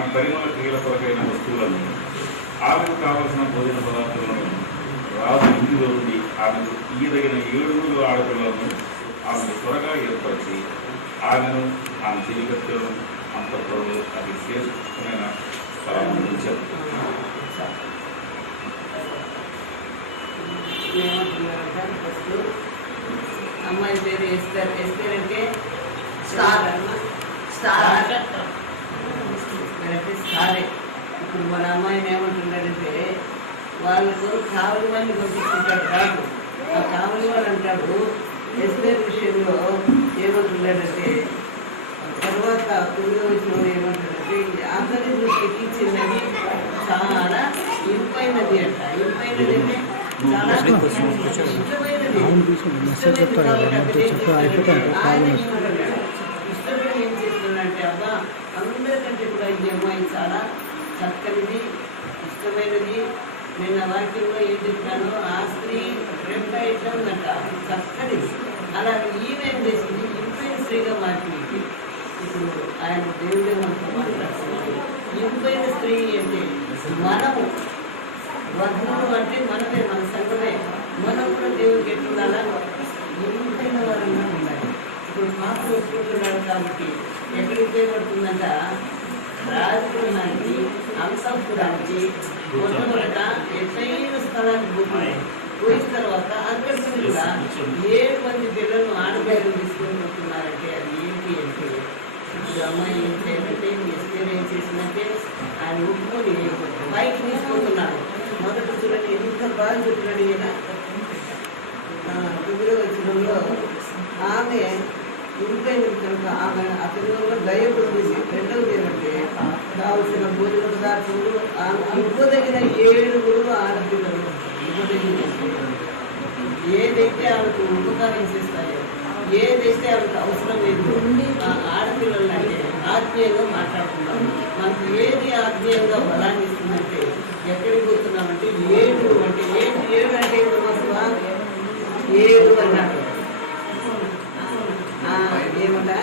ఆమె పరిమళ క్రియల కొరకైన వస్తువులను ఆమెకు కావలసిన భోజన పదార్థాలను రాజు ఇంటిలో నుండి ఆమెకు ఈయదగిన ఏడుగురు ఆడపిల్లలను ఆమెకు త్వరగా ఏర్పరిచి ఆమెను ఆమె చెలికత్తెలను అంతఃపురంలో అది శ్రేష్టమైన స్థలం అమ్మాయి పేరు ఎస్తారు ఎస్తారు అంటే స్టార్ అన్న స్టార్. స్టారే ఇప్పుడు మన అమ్మాయిని ఏమంటున్నాడంటే వాళ్ళకు కావలి వాళ్ళని పంపించుకుంటాడు రాదు. ఆ కావలి వాళ్ళు అంటాడు ఎస్టర్ విషయంలో ఏమంటున్నాడంటే తర్వాత తొమ్మిదో వచ్చిన ఏమంటాడంటే అందరి దృష్టికి చిన్నది చాలా ఇంపైనది అంట. ఇంపైనది అంటే చాలా ఇష్టమైనది. అందరికంటే కూడా ఈ అమ్మాయి చాలా చక్కనిది ఇష్టమైనది. నేను వాక్యంలో ఏం చెప్పాను ఆ స్త్రీ రెండు ఇట్లా ఉందంట చక్కనిది అలా ఈమె ఏం చేసింది? ఇంపైన స్త్రీగా మారింది ఇప్పుడు ఆయన దేవుడే మనతో మాట్లాడుతున్నాడు. ఇంపైన స్త్రీ అంటే మనము. వధువు అంటే మనమే మన సంఘమే. మనం కూడా దేవుడికి ఎట్లుండాలా ఇంపైన వారంగా ఉండాలి ఇప్పుడు పాప ఒప్పుకుంటున్నాడు కాబట్టి ఎక్కడికి ఉపయోగపడుతుందంట రాజకీయానికి అంతఃపురానికి మొట్టమొదట ఎత్తైన స్థలానికి పోతుంది. పోయిన తర్వాత అక్కడి ఏడు మంది పిల్లలు ఆడపిల్లలు తీసుకొని పోతున్నారంటే అది ఏంటి అంటే ఇప్పుడు అమ్మాయి ఏంటంటే ఎక్స్పీరియన్స్ చేసినట్టే ఆయన ఒప్పుకొని పైకి తీసుకుంటున్నాడు మొదట చూడండి ఎంత బాగా చెప్తున్నాడు ఈయన. ఆ, తొమ్మిదో వచ్చినంలో ఆమె ఇంపైన కనుక ఆమె అతనిలో దయపడింది రెండవది కావలసిన భోజన పదార్థములు ఆమె ఇవ్వదగిన ఏడుగురు ఆడపిల్లలు ఇవ్వదగిన ఏదైతే ఆమెకు ఉపకారం చేస్తాయో ఏదైతే ఆమెకు అవసరం లేదు ఆ ఆడపిల్లలు అంటే ఆత్మీయంగా మాట్లాడుతున్నాం మనకు ఏది ఆత్మీయంగా బలాన్ని ఇస్తుందంటే ఎక్కడికి పోతున్నామంటే ఏడు అంటే ఏడు ఏడు అంటే ఏంటి వస్తువా ఏడు అన్నాడు ఆ, ఏమన్నా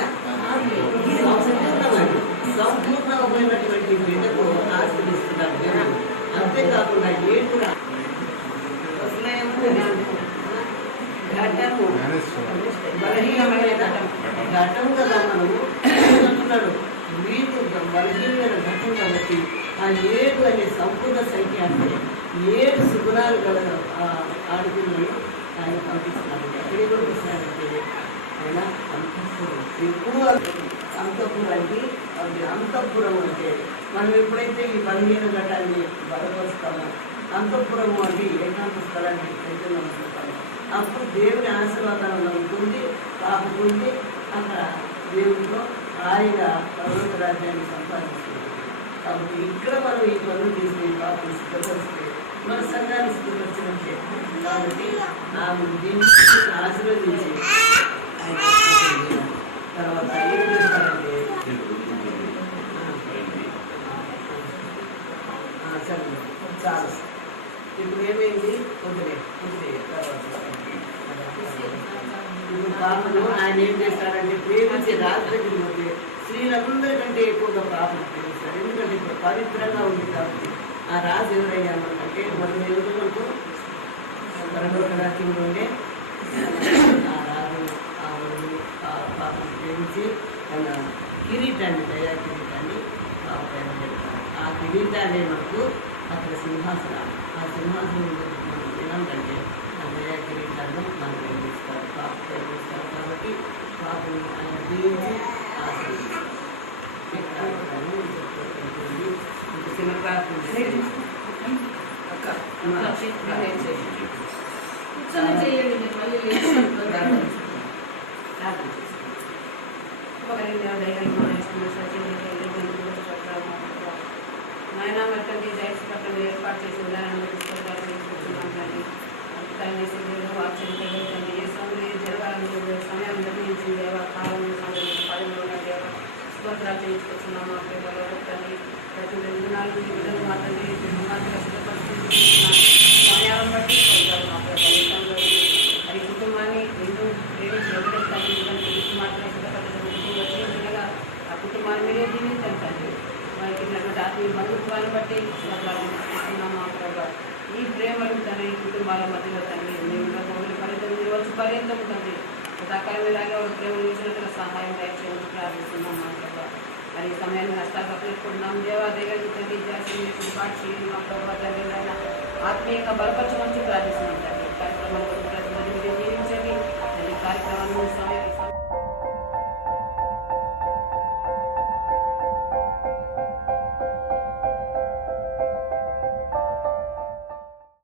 సంపూర్ణమండి సంపూర్ణమైనటువంటి బిడ్డకు ఆశీర్దిస్తున్నాడు దేవుడు కూడా ఘటము బలహీనమైన ఘటం కదా మనము అంటున్నాడు బలహీనమైన ఘటం కాబట్టి ఆ ఏడు అనే సంపూర్ణ సంఖ్య అంటే ఏడు సుగుణాలు గల ఆడుకున్నాను ఆడపిల్లలు ఆయన పంపిస్తున్నాడు ఎక్కడికి పంపిస్తున్నాడంటే ఆయన అంతఃపురం ఎక్కువ అంతఃపురానికి అది అంతఃపురం అంటే మనం ఎప్పుడైతే ఈ బలహీన ఘటాన్ని బలపరుస్తామో అంతఃపురము అది ఏకాంత స్థలాన్ని వెళ్తున్నాం అప్పుడు దేవుని ఆశీర్వాదాలు ఉంటుంది కాపుకుంది అక్కడ దేవుడితో హాయిగా పర్వత రాజ్యాన్ని సంపాదిస్తుంది కాబట్టి ఇక్కడ మనం ఈ పనులు తీసుకుని పాపం సిద్ధపరిస్తే మన సంఘాన్ని సిద్ధపరిచినట్టే కాబట్టి ఆమె దీన్ని ఆశీర్వదించి తర్వాత ఏం చాలు ఇప్పుడు ఏమైంది? వదిలే వదిలే తర్వాత ఇప్పుడు పాపను ఆయన ఏం చేస్తాడంటే ప్రేమించి రాజులకి పోతే స్త్రీలందరికంటే ఎక్కువగా పాపను ప్రేమిస్తారు ఎందుకంటే ఇప్పుడు పవిత్రంగా ఉంది కాబట్టి. ఆ రాజు ఎవరయ్యామంటే మనం ఎవరు మనకు పరలోక ఆ రాజు ఆ ఆ పాపను ప్రేమించి తన కిరీటాన్ని దయా కిరీటాన్ని ఆ పైన పెడతాడు. ఆ కిరీటాన్ని మనకు అక్కడ సింహాసనం ఆ సింహాసనం మనం ఏమంటే ఆ దయా కిరీటాన్ని మనం ప్రేమిస్తారు పాప ప్రేమిస్తారు కాబట్టి పాపను ఆయన దీవించి ఆశీర్వదిస్తారు. చెప్తాను కానీ చెప్తుంది. ఇంక చిన్న ప్రార్థన చేయండి. అక్క అమ్మ, ప్రార్థన చేయండి. కూర్చొని చేయండి మీరు మళ్ళీ లేచి ప్రార్థన మాట్లాడుతుంది బిడ్డలు మాట్లాడి మాకు కష్టపడుతుంది సమయాలను బట్టి మాట్లాడాలి అది కుటుంబాన్ని రెండు వేరే ఎవరైతే గురించి మాట్లాడుతున్న వచ్చి ఉండగా ఆ కుటుంబాన్ని మీరే జీవించాలి తండ్రి మనకి ఇట్లాంటి ఆత్మీయ బంధుత్వాన్ని బట్టి మాట్లాడుతున్నాము ఈ ప్రేమలు తండ్రి కుటుంబాల మధ్యలో తండ్రి మేము పర్యటన వర్ష పర్యంతం తండ్రి సకాలంలో ప్రేమ చూసినట్టు సహాయం దయచేయండి. ಈ ಸಮಯನ ಹಸ್ತಕಪ್ಲಿಕ್ಕೆ ಕೊಡು ನಮ್ಮ ದೇವ ದೇವರಿಗೆ ವಿದ್ಯಾರ್ಥಿ ಪಾಠ ಮಾಡಿ ಮಕ್ಕಳು ಬದಲಿಲ್ಲ ಆತ್ಮೀಯ ಬಲಪರಚುವಂತೆ ಪ್ರಾರ್ಥಿಸುವಂತ ಕಾರ್ಯಕ್ರಮ